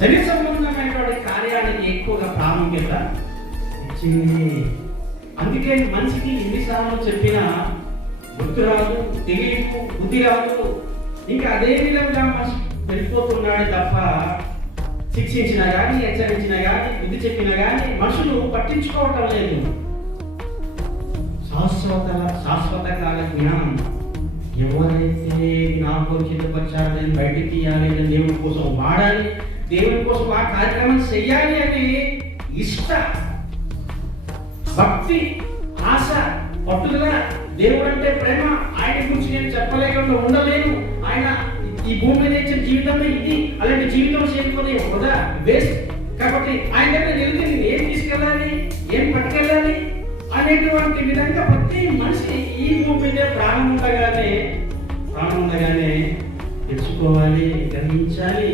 శరీర సంబంధమైనటువంటి కార్యానికి ఎక్కువగా ప్రాముఖ్యత ఇచ్చింది. అందుకే మనిషికి ఎన్నిసార్లు చెప్పినా గుర్తు రాదు, తెలియదు, బుద్ధి రాదు. ఇంకా అదే విధంగా మనిషి వెళ్ళిపోతున్నాడు తప్ప శిక్షించినా కానీ, హెచ్చరించినా కానీ, బుద్ధి చెప్పినా కానీ మనుషులు పట్టించుకోవటం లేదు. శాశ్వత కాల జ్ఞానం ఎవరైతే జ్ఞాపకం చిత్తపరచాలని బయటికి తీయాలి, దేవుని కోసం వాడాలి, దేవుని కోసం ఆ కార్యక్రమం చెయ్యాలి అని ఇష్ట, భక్తి, ఆశ, పట్టుదల, దేవుడు అంటే ప్రేమ, ఆయన గురించి నేను చెప్పలేకుండా ఉండలేను, ఆయన ఈ భూమి మీద ఇచ్చిన జీవితమే ఇది, అలాంటి జీవితం చేయకపోతే వృధా, వేస్ట్, కాబట్టి ఆయన దగ్గర వెళ్తే నేను ఏం తీసుకెళ్ళాలి, ఏం పట్టుకెళ్ళాలి అనేటువంటి విధంగా ప్రతి మనిషి ఈ భూమి మీద ప్రాణం ఉండగానే తెలుసుకోవాలి, గ్రహించాలి.